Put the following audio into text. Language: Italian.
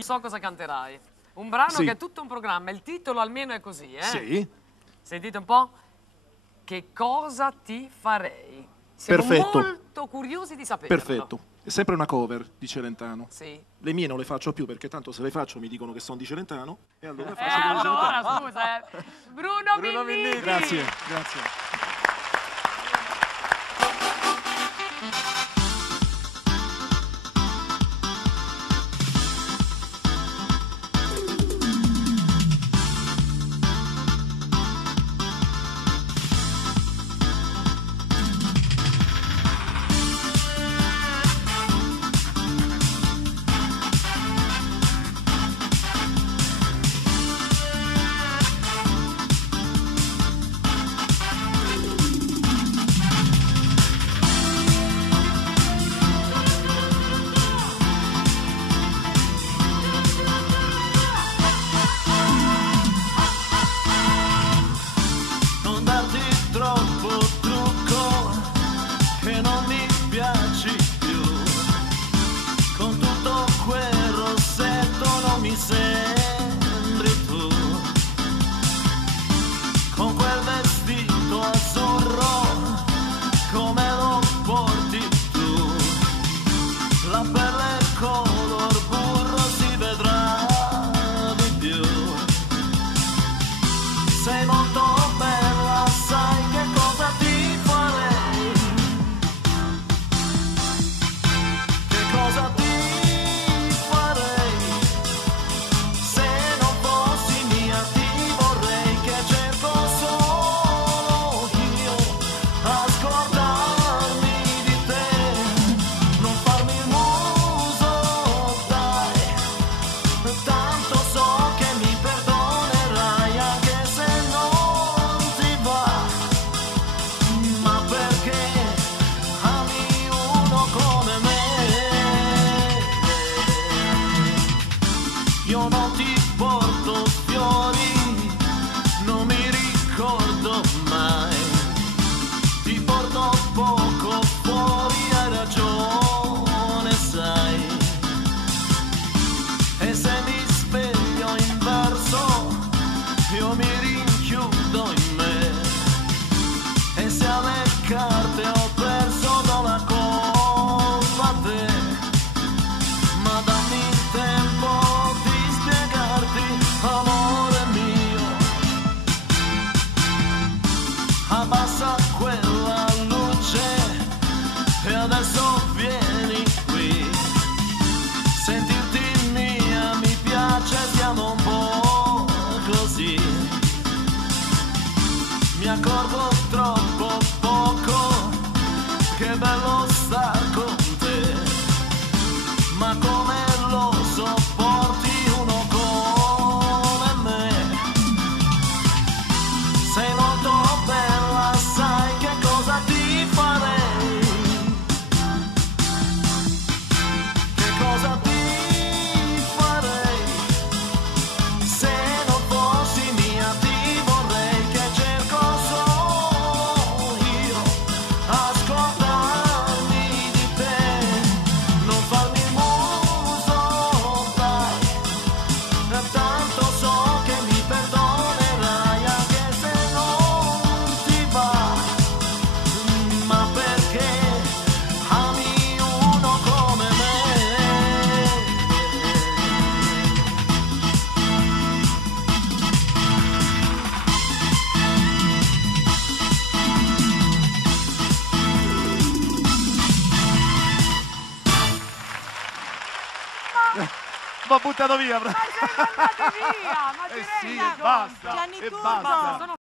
Io so cosa canterai. Un brano che è tutto un programma, il titolo almeno è così, eh? Sì. Sentite un po'. Che cosa ti farei? Siamo molto curiosi di saperlo. Perfetto. È sempre una cover di Celentano. Sì. Le mie non le faccio più perché tanto se le faccio mi dicono che sono di Celentano e allora faccio quelle di Celentano. Allora, scusa, Bruno Minniti. Grazie, grazie. Troppo trucco che non mi piaci più, con tutto quel rossetto non mi sembri tu, con quel vestito azzurro come lo porti tu, la pelle color burro si vedrà di più, sei molto bella, sai che cosa ti farei, che cosa ti farei, se non fossi mia ti vorrei, che cerco solo io a scordarmi di te, non farmi il muso dai, tanto so che mi perdonerai anche se non ti va, ma perché ami uno come me, io non ti porto fiori, non mi ricordo mai, ti porto poco fuori, hai ragione sai, e se mi sveglio in verso io mi rinchiudo in me, e se alle carte ho perso do la colpa a te, ma dammi il tempo di spiegarti, amore mio, abbassa quella luce e adesso vieni qui, sentirti mia mi piace, siamo un po' così, mi accorgo troppo poco, che bello star con te, ma come lo sopporti uno come me, sei molto bella, sai che cosa ti farei, che cosa ti farei, se non fossi mia ti vorrei, che cerco solo io a scordarmi di te, non farmi il muso dai, tanto so che mi perdonerai anche se non ti va, ma perché ami uno come me. Ma buttato via! Ma siete andati via, ma ti rendi conto? basta! Gianni E Turco. basta! Sono